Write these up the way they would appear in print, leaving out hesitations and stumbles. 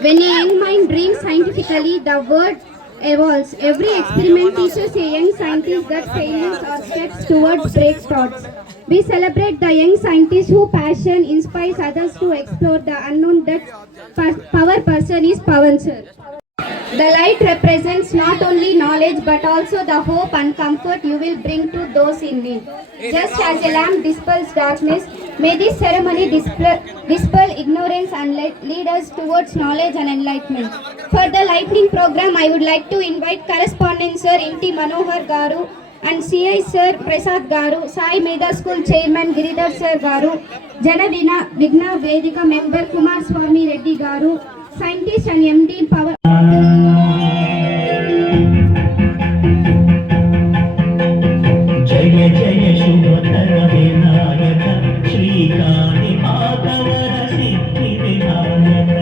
When a young mind dreams scientifically, the world evolves. Every experiment teaches a young scientist that failures are steps towards breakthroughs. We celebrate the young scientist whose passion inspires others to explore the unknown. That power person is Pawan sir. The light represents not only knowledge but also the hope and comfort you will bring to those in need. Just as a lamp dispels darkness, may this ceremony dispel ignorance and lead us towards knowledge and enlightenment. For the lightning program, I would like to invite correspondent Sir Inti Manohar Garu and CI Sir Prasad Garu, Sai Meda School Chairman Giridhar Sir Garu, Jana Vigna Vedika Member Kumar Swami Reddy Garu, Scientist and MD in Power. जय जय शुभकर विनायक श्रीकांति माधवर सिद्धि विनायक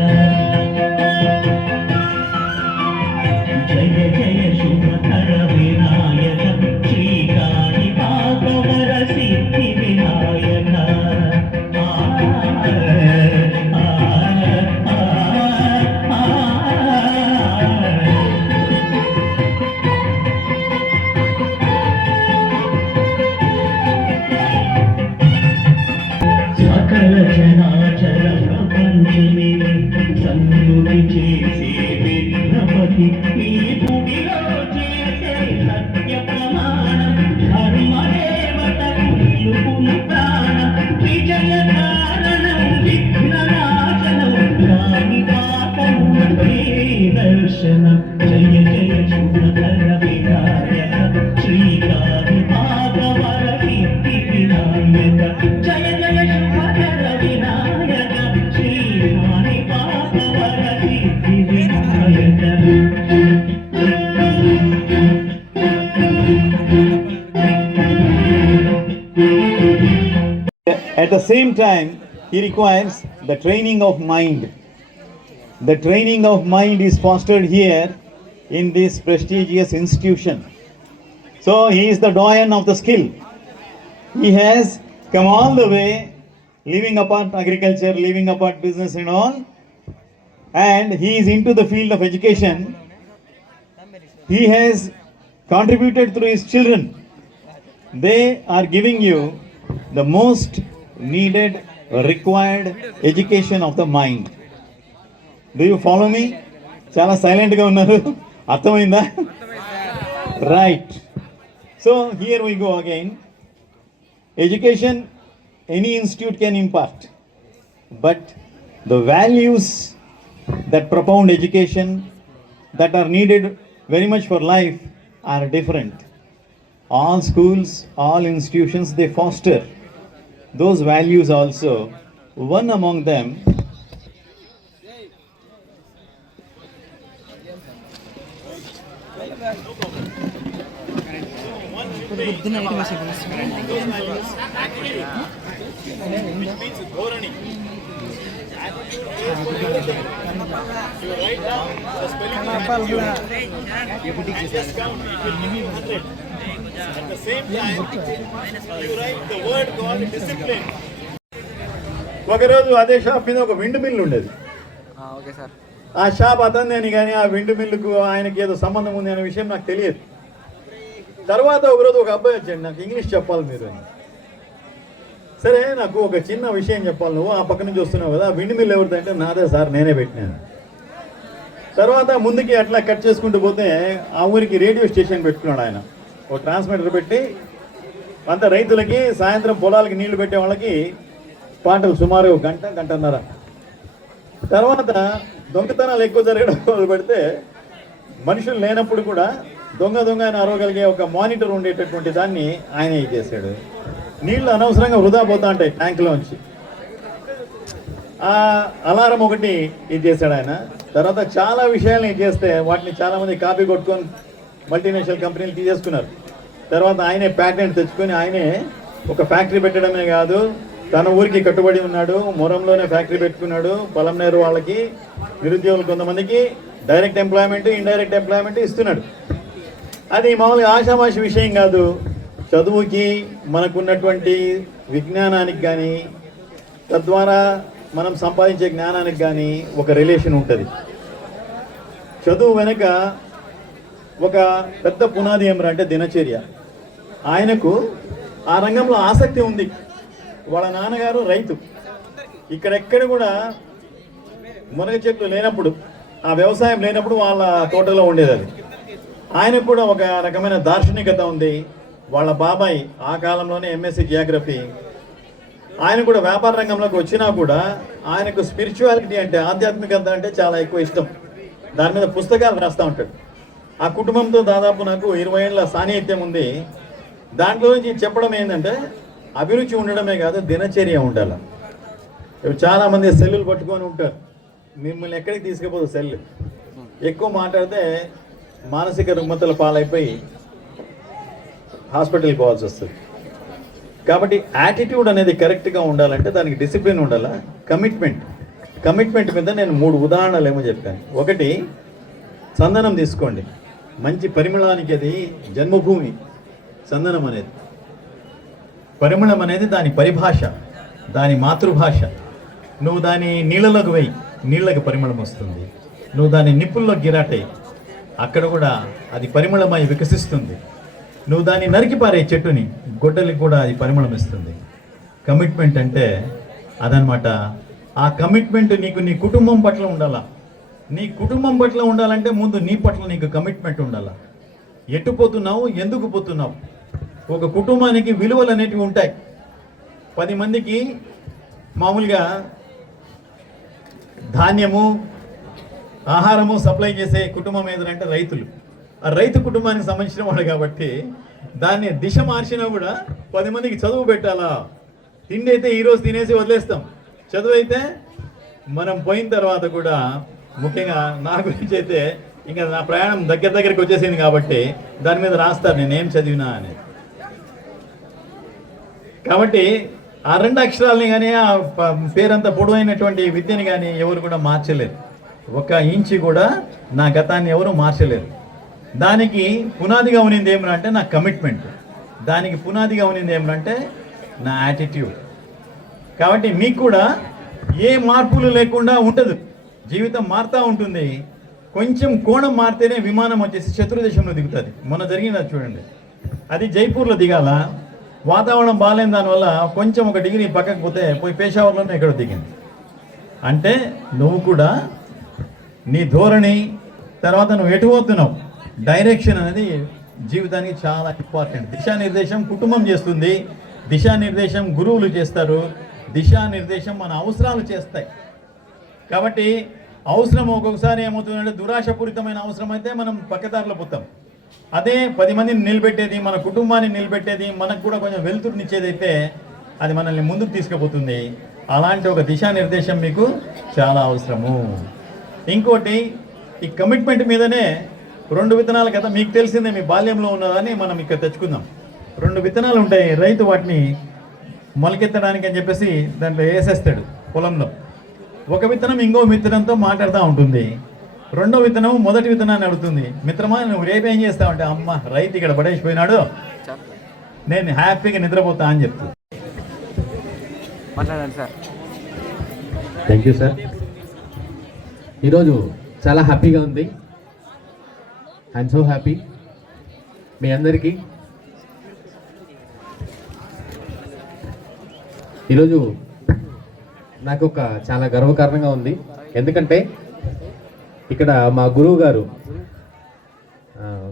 जय जय शुभकर विनायक श्रीकांति माधवर सिद्धि विनायक జనాచర ప్రపంచమే సన్నుతి చేసే విఘ్నపతి ఈ భూమిలో చేసే సత్య ప్రమాణం ధర్మదేవతకు నిలుపును ప్రాణం విజయ కారణం విఘ్ననాశనం రామి పాపము దర్శనం జయ జయ శుభకర వినాయక శ్రీకారి భాగవర సిద్ధి వినాయక జయ జయ శుభకర వినాయక శ్రీకారి భాగవర సిద్ధి Vinayaka. At the same time, he requires the training of mind. The training of mind is fostered here in this prestigious institution. So he is the doyen of the skill. He has come all the way, leaving apart agriculture, leaving apart business and all, and he is into the field of education. He has contributed through his children. They are giving you the most needed, required education of the mind. Do you follow me? చాలా సైలెంట్గా ఉన్నారు, అర్థమైందా? Right. So here we go again. Education any institute can impart, but the values that propound education that are needed very much for life are different. All schools, all institutions, they foster those values also. One among them at the same time you write the word called discipline. ఒకరోజు అదే shop మీద ఒక wind mill ఉండేది. ఆ shop అతనిదేని కానీ ఆ wind మిల్లుకు ఆయనకి ఏదో సంబంధం ఉంది అనే విషయం నాకు తెలియదు. తర్వాత ఒకరోజు ఒక అబ్బాయి వచ్చాడు, నాకు ఇంగ్లీష్ చెప్పాలి మీరు అని. సరే నాకు ఒక చిన్న విషయం చెప్పాలి, నువ్వు ఆ పక్క నుంచి వస్తున్నావు కదా, విండ్ మిల్ ఎవరిది అంటే నాదే సార్, నేనే పెట్టినాను. తర్వాత ముందుకి అట్లా కట్ చేసుకుంటూ పోతే ఆ ఊరికి రేడియో స్టేషన్ పెట్టుకున్నాడు ఆయన. ఒక ట్రాన్స్మిటర్ పెట్టి అంత రైతులకి సాయంత్రం పొలాలకి నీళ్లు పెట్టే వాళ్ళకి పాటలు సుమారు గంటన్నర. తర్వాత దొంగతనాలు ఎక్కువ జరగడం మొదలు పెడితే మనుషులు లేనప్పుడు కూడా దొంగ అని అరవగలిగే ఒక మానిటర్ ఉండేటటువంటి దాన్ని ఆయన చేశాడు. నీళ్లు అనవసరంగా వృధా పోతా ఉంటాయి ట్యాంకులోంచి, ఆ అలారం ఒకటి ఇది చేశాడు ఆయన. తర్వాత చాలా విషయాలను ఇది చేస్తే వాటిని చాలామంది కాపీ కొట్టుకొని మల్టీనేషనల్ కంపెనీలు తీసేసుకున్నారు. తర్వాత ఆయనే ప్యాటెంట్ తెచ్చుకొని ఆయనే ఒక ఫ్యాక్టరీ పెట్టడమే కాదు, తన ఊరికి కట్టుబడి ఉన్నాడు. మొరంలోనే ఫ్యాక్టరీ పెట్టుకున్నాడు. పొలంనేరు వాళ్ళకి, నిరుద్యోగులు కొంతమందికి డైరెక్ట్ ఎంప్లాయ్మెంట్, ఇండైరెక్ట్ ఎంప్లాయ్మెంట్ ఇస్తున్నాడు. అది మామూలుగా ఆషామాషి విషయం కాదు. చదువుకి, మనకున్నటువంటి విజ్ఞానానికి కానీ, తద్వారా మనం సంపాదించే జ్ఞానానికి కానీ ఒక రిలేషన్ ఉంటుంది. చదువు వెనుక ఒక పెద్ద పునాది ఏమరా అంటే దినచర్య. ఆయనకు ఆ రంగంలో ఆసక్తి ఉంది. వాళ్ళ నాన్నగారు రైతు. ఇక్కడెక్కడ కూడా మునగ చెట్లు లేనప్పుడు, ఆ వ్యవసాయం లేనప్పుడు వాళ్ళ తోటలో ఉండేది అది. ఆయనకు కూడా ఒక రకమైన దార్శనికత ఉంది. వాళ్ళ బాబాయ్ ఆ కాలంలోనే ఎంఎస్సి జియోగ్రఫీ. ఆయన కూడా వ్యాపార రంగంలోకి వచ్చినా కూడా ఆయనకు స్పిరిచువాలిటీ అంటే, ఆధ్యాత్మికత అంటే చాలా ఎక్కువ ఇష్టం. దాని మీద పుస్తకాలు రాస్తూ ఉంటాడు. ఆ కుటుంబంతో దాదాపు నాకు 20 ఏళ్ళ సాన్నిహిత్యం ఉంది. దాంట్లో నుంచి చెప్పడం ఏంటంటే, అభిరుచి ఉండడమే కాదు, దినచర్య ఉండాలి. చాలామంది సెల్లులు పట్టుకొని ఉంటారు. మిమ్మల్ని ఎక్కడికి తీసుకుపోదు సెల్. ఎక్కువ మాట్లాడితే మానసిక రుగ్మతల పాలైపోయి హాస్పిటల్కి పోవాల్సి వస్తుంది. కాబట్టి యాటిట్యూడ్ అనేది కరెక్ట్గా ఉండాలంటే దానికి డిసిప్లిన్ ఉండాలా, కమిట్మెంట్ మీద నేను 3 ఉదాహరణలు ఏమో చెప్పాను. ఒకటి, చందనం తీసుకోండి. మంచి పరిమళానికి అది జన్మభూమి. చందనం అనేది, పరిమళం అనేది దాని పరిభాష, దాని మాతృభాష. నువ్వు దాని నీళ్ళలోకి వేయి, నీళ్ళకి పరిమళం వస్తుంది. నువ్వు దాని నిప్పుల్లో గిరాటేయి, అక్కడ కూడా అది పరిమళమై వికసిస్తుంది. నువ్వు దాన్ని నరికి పారే చెట్టుని, గొడ్డలికి కూడా అది పరిమళం ఇస్తుంది. కమిట్మెంట్ అంటే అదనమాట. ఆ కమిట్మెంట్ నీకు నీ కుటుంబం పట్ల ఉండాలా. నీ కుటుంబం పట్ల ఉండాలంటే ముందు నీ పట్ల నీకు కమిట్మెంట్ ఉండాలా. ఎటు పోతున్నావు, ఎందుకు పోతున్నావు. ఒక కుటుంబానికి విలువలు అనేటివి ఉంటాయి. 10 మందికి మామూలుగా ధాన్యము, ఆహారము సప్లై చేసే కుటుంబం ఏదంటే రైతులు. ఆ రైతు కుటుంబానికి సంబంధించిన వాడు కాబట్టి దాన్ని దిశ మార్చినా కూడా 10 మందికి చదువు పెట్టాలా. తిండి అయితే ఈరోజు తినేసి వదిలేస్తాం. చదువు అయితే మనం పోయిన తర్వాత కూడా, ముఖ్యంగా నా గురించి అయితే ఇంకా నా ప్రయాణం దగ్గరికి వచ్చేసింది కాబట్టి దాని మీద రాస్తారు నేనేం చదివినా అని. కాబట్టి ఆ 2 అక్షరాలని కానీ, ఆ పేరంతా పొడవైనటువంటి విద్యని కానీ ఎవరు కూడా మార్చలేరు. 1 ఇంచి కూడా నా గతాన్ని ఎవరు మార్చలేరు. దానికి పునాదిగా ఉన్నది ఏమనంటే నా కమిట్మెంట్. దానికి పునాదిగా ఉన్నది ఏమనంటే నా యాటిట్యూడ్. కాబట్టి మీకు కూడా ఏ మార్పులు లేకుండా ఉండదు. జీవితం మారుతూ ఉంటుంది. కొంచెం కోణం మారితేనే విమానం వచ్చేసి శత్రుదేశంలో దిగుతుంది. మొన్న జరిగినది చూడండి. అది జైపూర్లో దిగాల, వాతావరణం బాగాలేని దానివల్ల కొంచెం 1 డిగ్రీ పక్కకు పోతే పోయి పేషావర్లోనే ఎక్కడో దిగింది. అంటే నువ్వు కూడా నీ ధోరణి, తర్వాత నువ్వు ఎటు పోతున్నావు, డైరెక్షన్ అనేది జీవితానికి చాలా ఇంపార్టెంట్. దిశానిర్దేశం కుటుంబం చేస్తుంది, దిశానిర్దేశం గురువులు చేస్తారు, దిశానిర్దేశం మన అవసరాలు చేస్తాయి. కాబట్టి అవసరం ఒక్కొక్కసారి ఏమవుతుందంటే, దురాశపూరితమైన అవసరం అయితే మనం పక్కదారిలో పోతాం. అదే 10 మందిని నిలబెట్టేది, మన కుటుంబాన్ని నిలబెట్టేది, మనకు కూడా కొంచెం వెలుతురునిచ్చేదైతే అది మనల్ని ముందుకు తీసుకుపోతుంది. అలాంటి ఒక దిశానిర్దేశం మీకు చాలా అవసరము. ఇంకోటి, ఈ కమిట్మెంట్ మీదనే 2 విత్తనాల కదా మీకు తెలిసిందే, మీ బాల్యంలో ఉన్నదని మనం ఇక్కడ తెచ్చుకుందాం. 2 విత్తనాలు ఉంటాయి. రైతు వాటిని మొలకెత్తడానికి అని చెప్పేసి దాంట్లో వేసేస్తాడు పొలంలో. 1 విత్తనం ఇంకో విత్తనంతో మాట్లాడుతూ ఉంటుంది. 2వ విత్తనం మొదటి విత్తనాన్ని అడుగుతుంది, మిత్రమా నువ్వు రేపు ఏం చేస్తావు అంటే, అమ్మ రైతు ఇక్కడ పడేసిపోయినాడు, నేను హ్యాపీగా నిద్రపోతా అని చెప్తుంది. మాట్లాడండి సార్. Thank you sir. ఈరోజు చాలా హ్యాపీగా ఉంది. I'm so happy. మీ అందరికీ ఈరోజు నాకు ఒక చాలా గర్వకారణంగా ఉంది. ఎందుకంటే ఇక్కడ మా గురువు గారు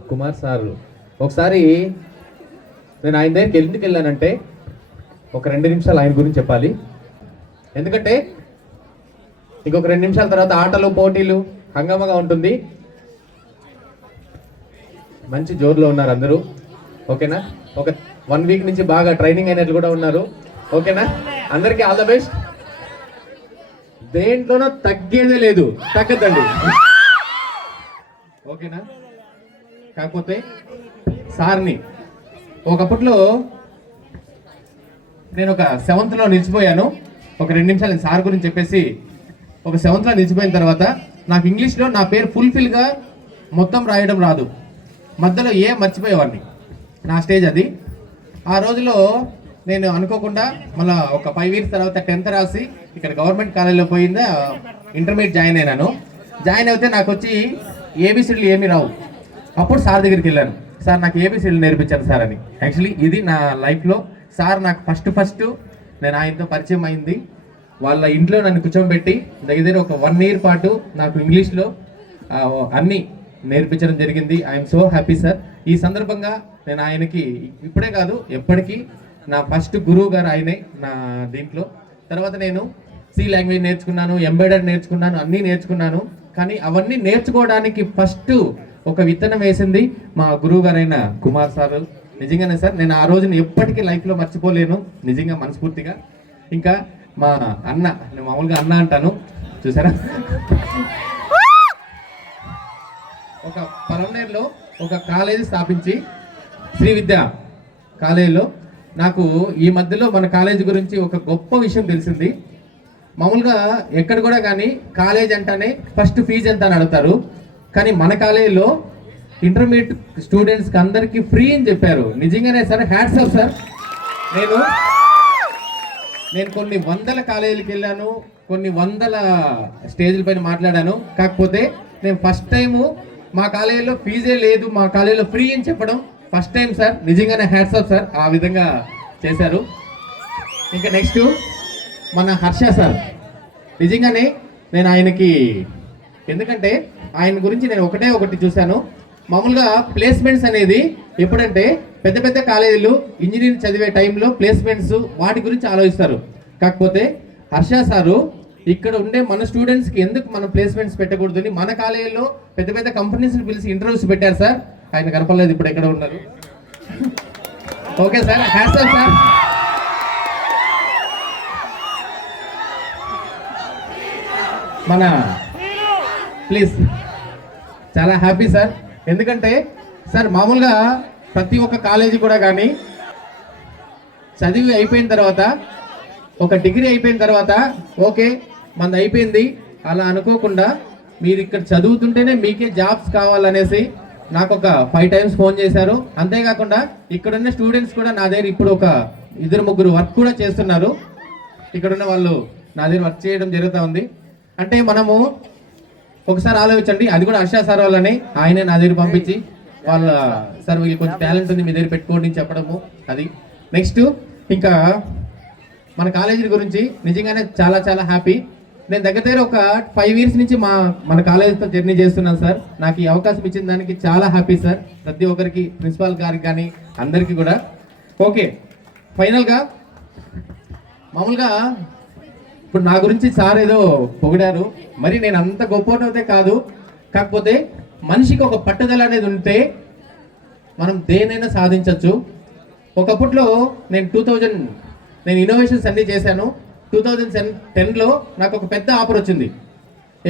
కుమార్ సార్, ఒకసారి నేను ఆయన దగ్గరికి ఎందుకు వెళ్ళానంటే, ఒక 2 నిమిషాలు ఆయన గురించి చెప్పాలి. ఎందుకంటే ఇంకొక 2 నిమిషాల తర్వాత ఆటలు పోటీలు హంగామాగా ఉంటుంది. మంచి జోరులో ఉన్నారు అందరూ. ఓకేనా? ఒక 1 వీక్ నుంచి బాగా ట్రైనింగ్ అయినట్లు కూడా ఉన్నారు. ఓకేనా? అందరికీ ఆల్ ద బెస్ట్. దేంట్లోనో తగ్గేదే లేదు, తగ్గద్దండి. ఓకేనా? కాకపోతే సార్ని ఒకప్పట్లో నేను ఒక 7th నిలిచిపోయాను. ఒక 2 నిమిషాలు సార్ గురించి చెప్పేసి, ఒక 7th నిలిచిపోయిన తర్వాత నాకు ఇంగ్లీష్లో నా పేరు ఫుల్ఫిల్గా మొత్తం రాయడం రాదు. మధ్యలో మర్చిపోయేవాడిని. నా స్టేజ్ అది. ఆ రోజులో నేను అనుకోకుండా మళ్ళీ ఒక 5 ఇయర్స్ తర్వాత 10th రాసి ఇక్కడ గవర్నమెంట్ కాలేజీలో పోయిందా ఇంటర్మీడియట్ జాయిన్ అయినాను. జాయిన్ అయితే నాకు వచ్చి ఏబిసిడీలు ఏమీ రావు. అప్పుడు సార్ దగ్గరికి వెళ్ళాను, సార్ నాకు ఏబిసిడీలు నేర్పించాను సార్ అని. యాక్చువల్లీ ఇది నా లైఫ్లో సార్ నాకు ఫస్ట్ నేను ఆయనతో పరిచయం అయింది. వాళ్ళ ఇంట్లో నన్ను కూర్చోబెట్టి దగ్గర ఒక 1 year పాటు నాకు ఇంగ్లీష్లో అన్నీ నేర్పించడం జరిగింది. I'm so happy sir. ఈ సందర్భంగా నేను ఆయనకి ఇప్పుడే కాదు ఎప్పటికీ నా ఫస్ట్ గురువు గారు ఆయనే నా దీంట్లో. తర్వాత నేను సి లాంగ్వేజ్ నేర్చుకున్నాను, ఎంబెడెడ్ నేర్చుకున్నాను, అన్నీ నేర్చుకున్నాను. కానీ అవన్నీ నేర్చుకోవడానికి ఫస్ట్ ఒక విత్తనం వేసింది మా గురువు గారైన కుమార్ సార్. నిజంగానే సార్ నేను ఆ రోజున ఎప్పటికీ లైఫ్లో మర్చిపోలేను, నిజంగా మనస్ఫూర్తిగా. ఇంకా మా అన్న, నేను మామూలుగా అన్న అంటాను చూసారా, ఒక పలమనేరులో ఒక కాలేజీ స్థాపించి శ్రీ విద్య కాలేజీలో నాకు ఈ మధ్యలో మన కాలేజీ గురించి ఒక గొప్ప విషయం తెలిసింది. మామూలుగా ఎక్కడ కూడా కానీ కాలేజ్ అంటానే ఫస్ట్ ఫీజు ఎంత అని అడుగుతారు. కానీ మన కాలేజీలో ఇంటర్మీడియట్ స్టూడెంట్స్కి అందరికీ ఫ్రీ అని చెప్పారు. నిజంగానే సార్, హ్యాట్స్ ఆఫ్ సార్. నేను కొన్ని వందల కాలేజీలకు వెళ్ళాను, కొన్ని వందల స్టేజ్ల పైన మాట్లాడాను. కాకపోతే నేను ఫస్ట్ టైము మా కాలేజీలో ఫీజే లేదు, మా కాలేజీలో ఫ్రీ అని చెప్పడం ఫస్ట్ టైం సార్. నిజంగానే హ్యాట్స్ ఆఫ్ సార్, ఆ విధంగా చేశారు. ఇంకా నెక్స్ట్ మన హర్ష సార్. నిజంగానే నేను ఆయనకి, ఎందుకంటే ఆయన గురించి నేను ఒకటి చూశాను. మామూలుగా ప్లేస్మెంట్స్ అనేది ఎప్పుడంటే పెద్ద పెద్ద కాలేజీలు ఇంజనీరింగ్ చదివే టైంలో ప్లేస్మెంట్స్ వాటి గురించి ఆలోచిస్తారు. కాకపోతే హర్ష సారు ఇక్కడ ఉండే మన స్టూడెంట్స్కి ఎందుకు మనం ప్లేస్మెంట్స్ పెట్టకూడదని మన కాలేజీలో పెద్ద పెద్ద కంపెనీస్ని పిలిచి ఇంటర్వ్యూస్ పెట్టారు సార్. ఆయన కనపడలేదు, ఇప్పుడు ఎక్కడ ఉన్నారు. Okay sir, hats off sir. మన ప్లీజ్ చాలా హ్యాపీ సార్. ఎందుకంటే సార్ మామూలుగా ప్రతి ఒక్క కాలేజీ కూడా కానీ చదివి అయిపోయిన తర్వాత, ఒక డిగ్రీ అయిపోయిన తర్వాత ఓకే మనది అయిపోయింది అలా అనుకోకుండా మీరు ఇక్కడ చదువుతుంటేనే మీకే జాబ్స్ కావాలనేసి నాకు ఒక 5 times ఫోన్ చేశారు. అంతేకాకుండా ఇక్కడున్న స్టూడెంట్స్ కూడా నా దగ్గర ఇప్పుడు ఒక 2-3 వర్క్ కూడా చేస్తున్నారు. ఇక్కడున్న వాళ్ళు నా దగ్గర వర్క్ చేయడం జరుగుతూ ఉంది. అంటే మనము ఒకసారి ఆలోచించండి, అది కూడా హర్ష సార్ వాళ్ళని ఆయనే నా దగ్గర పంపించి వాళ్ళ సార్ వీళ్ళు కొంచెం టాలెంట్ ఉంది మీ దగ్గర పెట్టుకోండి అని చెప్పడము. అది నెక్స్ట్ ఇంకా మన కాలేజీ గురించి నిజంగానే చాలా చాలా హ్యాపీ. నేను దగ్గర ఒక 5 years నుంచి మన కాలేజీతో జర్నీ చేస్తున్నాను సార్. నాకు ఈ అవకాశం ఇచ్చిన దానికి చాలా హ్యాపీ సార్. ప్రతి ఒక్కరికి, ప్రిన్సిపాల్ గారికి కానీ అందరికీ కూడా. ఓకే, ఫైనల్గా మామూలుగా ఇప్పుడు నా గురించి సార్ ఏదో పొగిడారు, మరి నేను అంత గొప్పనైతే కాదు. కాకపోతే మనిషికి ఒక పట్టుదల అనేది ఉంటే మనం దేనైనా సాధించవచ్చు. ఒకప్పట్లో నేను ఇన్నోవేషన్స్ అన్నీ చేశాను. 2010లో నాకు ఒక పెద్ద ఆఫర్ వచ్చింది.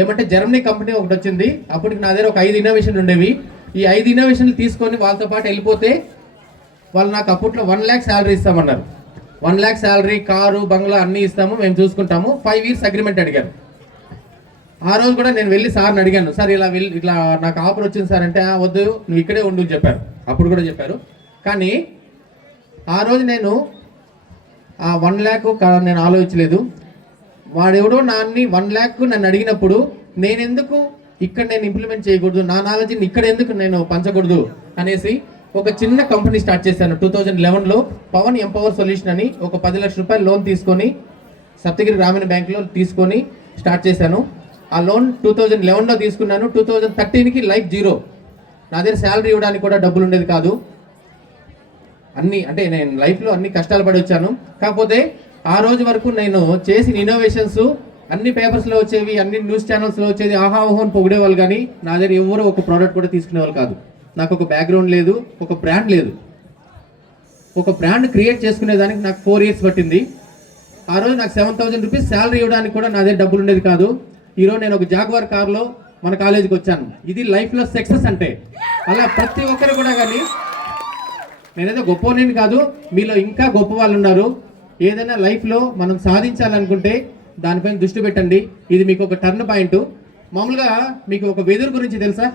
ఏమంటే జర్మనీ కంపెనీ ఒకటి వచ్చింది. అప్పటికి నా దగ్గర ఒక 5 ఇన్నోవేషన్లు ఉండేవి. ఈ 5 ఇన్నోవేషన్లు తీసుకొని వాళ్ళతో పాటు వెళ్ళిపోతే వాళ్ళు నాకు అప్పట్లో 1 lakh శాలరీ ఇస్తామన్నారు. 1 lakh శాలరీ, కారు, బంగ్లా అన్నీ ఇస్తాము, మేము చూసుకుంటాము. 5 years అగ్రిమెంట్ అడిగారు. ఆ రోజు కూడా నేను వెళ్ళి సార్ని అడిగాను, సార్ ఇట్లా నాకు ఆఫర్ వచ్చింది సార్ అంటే, వద్దు నువ్వు ఇక్కడే ఉండు చెప్పారు. అప్పుడు కూడా చెప్పారు. కానీ ఆ రోజు నేను ఆ 1 lakh నేను ఆలోచించలేదు. వాడెవడో 1 lakh నన్ను అడిగినప్పుడు నేనెందుకు ఇక్కడ నేను ఇంప్లిమెంట్ చేయకూడదు, నా నాలెడ్జ్ని ఇక్కడ ఎందుకు నేను పంచకూడదు అనేసి ఒక చిన్న కంపెనీ స్టార్ట్ చేశాను. 2011లో పవన్ ఎంపవర్ సొల్యూషన్ అని ఒక 10 lakhs రూపాయలు లోన్ తీసుకొని సప్తగిరి గ్రామీణ బ్యాంక్లో తీసుకొని స్టార్ట్ చేశాను. ఆ లోన్ 2011లో తీసుకున్నాను. 2013కి లైఫ్ జీరో. నా దగ్గర శాలరీ ఇవ్వడానికి కూడా డబ్బులు ఉండేది కాదు. అంటే నేను లైఫ్లో అన్ని కష్టాలు పడి వచ్చాను. కాకపోతే ఆ రోజు వరకు నేను చేసిన ఇన్నోవేషన్స్ అన్ని పేపర్స్లో వచ్చేవి, అన్ని న్యూస్ ఛానల్స్లో వచ్చేది, ఆహాహోన్ పొగిడేవాళ్ళు. కానీ నా దగ్గర ఎవరు ఒక ప్రోడక్ట్ కూడా తీసుకునేవాళ్ళు కాదు. నాకు ఒక బ్యాక్గ్రౌండ్ లేదు, ఒక బ్రాండ్ లేదు. ఒక బ్రాండ్ క్రియేట్ చేసుకునేదానికి నాకు 4 years పట్టింది. ఆ రోజు నాకు 7,000 rupees శాలరీ ఇవ్వడానికి కూడా నా దగ్గర డబ్బులు ఉండేది కాదు. ఈరోజు నేను ఒక జాగ్వార్ కార్లో మన కాలేజీకి వచ్చాను. ఇది లైఫ్లో సక్సెస్ అంటే. అలా ప్రతి ఒక్కరు కూడా, కానీ నేనేదో గొప్పని కాదు, మీలో ఇంకా గొప్ప వాళ్ళు ఉన్నారు. ఏదైనా లైఫ్లో మనం సాధించాలనుకుంటే దానిపైన దృష్టి పెట్టండి. ఇది మీకు ఒక టర్న్ పాయింట్. మామూలుగా మీకు ఒక వెదురు గురించి తెలుసా?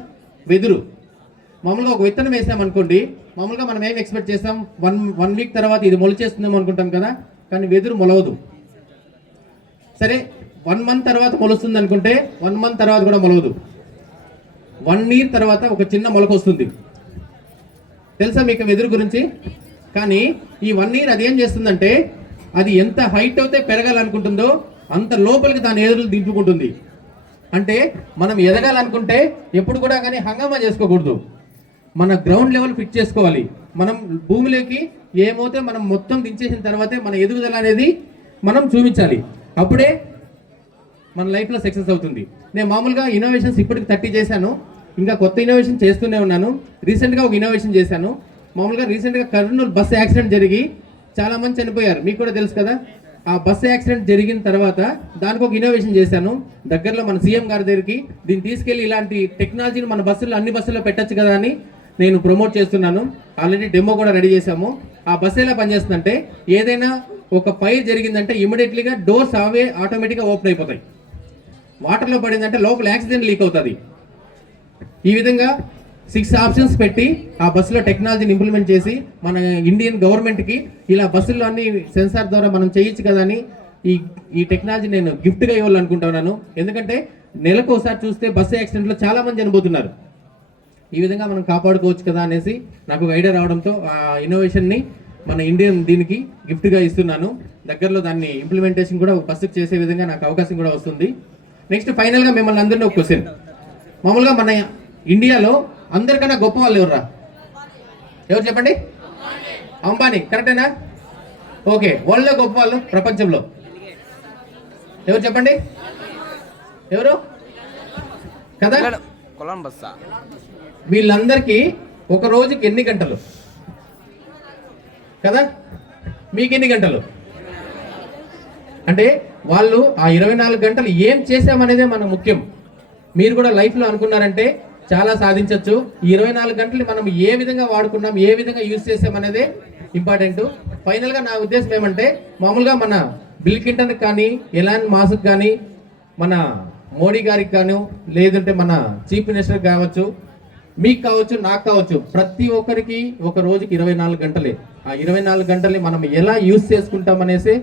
మామూలుగా ఒక విత్తనం వేసాం అనుకోండి, మామూలుగా మనం ఏం ఎక్స్పెక్ట్ చేస్తాం, వన్ వీక్ తర్వాత ఇది మొలిచేస్తుందేమో అనుకుంటాం కదా, కానీ వెదురు మొలవదు. సరే 1 month తర్వాత మొలుస్తుంది అనుకుంటే 1 month తర్వాత కూడా మొలవదు. 1 year తర్వాత ఒక చిన్న మొలక వస్తుంది. తెలుసా మీకు వెదురు గురించి? కానీ ఈ 1 year అది ఏం చేస్తుందంటే, అది ఎంత హైట్ అయితే పెరగాలనుకుంటుందో అంత లోపలికి దాని ఎదురులు దింపుకుంటుంది. అంటే మనం ఎదగాలనుకుంటే ఎప్పుడు కూడా కానీ హంగామా చేసుకోకూడదు, మన గ్రౌండ్ లెవెల్ ఫిట్ చేసుకోవాలి. మనం భూమిలోకి ఏమవుతే మనం మొత్తం దించేసిన తర్వాతే మన ఎదుగుదల అనేది మనం చూపించాలి. అప్పుడే మన లైఫ్లో సక్సెస్ అవుతుంది. నేను మామూలుగా ఇన్నోవేషన్స్ ఇప్పటికి 30 చేశాను, ఇంకా కొత్త ఇన్నోవేషన్ చేస్తూనే ఉన్నాను. రీసెంట్గా ఒక ఇన్నోవేషన్ చేశాను. మామూలుగా రీసెంట్గా కర్నూలు బస్సు యాక్సిడెంట్ జరిగి చాలామంది చనిపోయారు, మీకు కూడా తెలుసు కదా. ఆ బస్సు యాక్సిడెంట్ జరిగిన తర్వాత దానికి ఒక ఇన్నోవేషన్ చేశాను. దగ్గరలో మన సీఎం గారి దగ్గరికి దీన్ని తీసుకెళ్ళి ఇలాంటి టెక్నాలజీని మన బస్సుల్లో అన్ని బస్సుల్లో పెట్టచ్చు కదా అని నేను ప్రమోట్ చేస్తున్నాను. ఆల్రెడీ డెమో కూడా రెడీ చేశాము. ఆ బస్సు ఎలా పనిచేస్తుందంటే, ఏదైనా ఒక ఫైర్ జరిగిందంటే ఇమీడియట్లీగా డోర్స్ అవే ఆటోమేటిక్గా ఓపెన్ అయిపోతాయి. వాటర్లో పడిందంటే లోపల ఆక్సిజన్ లీక్ అవుతుంది. ఈ విధంగా 6 ఆప్షన్స్ పెట్టి ఆ బస్సులో టెక్నాలజీని ఇంప్లిమెంట్ చేసి మన ఇండియన్ గవర్నమెంట్కి ఇలా బస్సుల్లో అన్ని సెన్సార్ ద్వారా మనం చేయొచ్చు కదా అని ఈ టెక్నాలజీ నేను గిఫ్ట్గా ఇవ్వాలనుకుంటున్నాను. ఎందుకంటే నెలకు ఒకసారి చూస్తే బస్సు యాక్సిడెంట్లో చాలామంది చనిపోతున్నారు. ఈ విధంగా మనం కాపాడుకోవచ్చు కదా అనేసి నాకు ఒక ఐడియా రావడంతో ఆ ఇన్నోవేషన్ని మన ఇండియన్ దీనికి గిఫ్ట్గా ఇస్తున్నాను. దగ్గరలో దాన్ని ఇంప్లిమెంటేషన్ కూడా బస్సుకు చేసే విధంగా నాకు అవకాశం కూడా వస్తుంది. నెక్స్ట్ ఫైనల్గా మిమ్మల్ని అందరినీ ఒక క్వశ్చన్. మామూలుగా మన ఇండియాలో అందరికన్నా గొప్ప వాళ్ళు ఎవర్రా? ఎవరు చెప్పండి? అంబానీ, కరెక్టేనా? ఓకే. వరల్డ్లో గొప్ప వాళ్ళు ప్రపంచంలో ఎవరు చెప్పండి? ఎవరు కదా? వీళ్ళందరికీ ఒక రోజుకి ఎన్ని గంటలు కదా? మీకు ఎన్ని గంటలు? అంటే వాళ్ళు ఆ 24 గంటలు ఏం చేసామనేదే మనకు ముఖ్యం. మీరు కూడా లైఫ్లో అనుకున్నారంటే చాలా సాధించవచ్చు. ఈ 24 గంటలు మనం ఏ విధంగా వాడుకున్నాం, ఏ విధంగా యూజ్ చేసామనేదే ఇంపార్టెంట్. ఫైనల్గా నా ఉద్దేశం ఏమంటే, మామూలుగా మన బిల్ క్లింటన్కి కానీ, ఎలాన్ మాస్క్ కానీ, మన మోడీ గారికి కానీ, లేదంటే మన చీఫ్ మినిస్టర్ కావచ్చు, మీకు కావచ్చు, నాకు కావచ్చు, ప్రతి ఒక్కరికి ఒక రోజుకి 24 గంటలే. ఆ 24 గంటల్ని మనం ఎలా యూజ్ చేసుకుంటాం అనేసి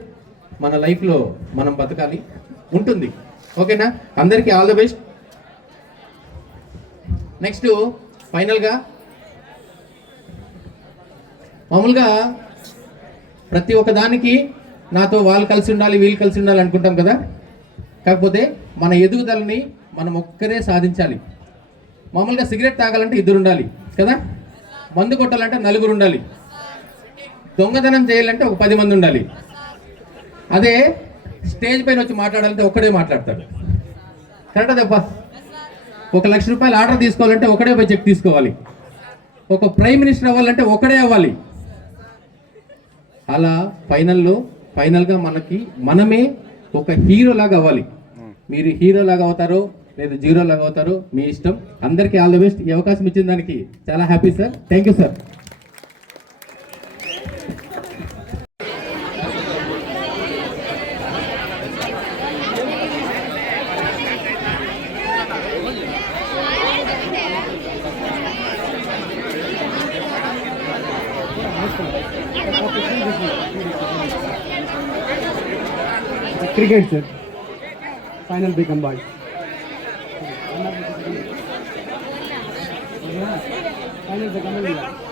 మన లైఫ్లో మనం బతకాలి ఉంటుంది. ఓకేనా? అందరికీ ఆల్ ద బెస్ట్. నెక్స్ట్ ఫైనల్గా మామూలుగా ప్రతి ఒక్క దానికి నాతో వాళ్ళు కలిసి ఉండాలి, వీళ్ళు కలిసి ఉండాలి అనుకుంటాం కదా. కాకపోతే మన ఎదుగుదలని మనం ఒక్కరే సాధించాలి. మామూలుగా సిగరెట్ తాగాలంటే 2 ఉండాలి కదా, మందు కొట్టాలంటే 4 ఉండాలి, దొంగతనం చేయాలంటే ఒక 10 మంది ఉండాలి. అదే స్టేజ్ పైన వచ్చి మాట్లాడాలంటే ఒక్కడే మాట్లాడతాడు. కరెక్టా తప్ప? 1 లక్ష రూపాయలు ఆర్డర్ తీసుకోవాలంటే ఒకడే పోయి చెక్ తీసుకోవాలి. ఒక ప్రైమ్ మినిస్టర్ అవ్వాలంటే ఒకడే అవ్వాలి. అలా ఫైనల్గా మనమే ఒక హీరో లాగా అవ్వాలి. మీరు హీరో లాగా అవుతారో లేదు జీరో లాగా అవుతారో మీ ఇష్టం. అందరికీ ఆల్ ది బెస్ట్. ఈ అవకాశం ఇచ్చిన దానికి చాలా happy sir. Thank you sir. Cricket, sir. Final become ball. Final become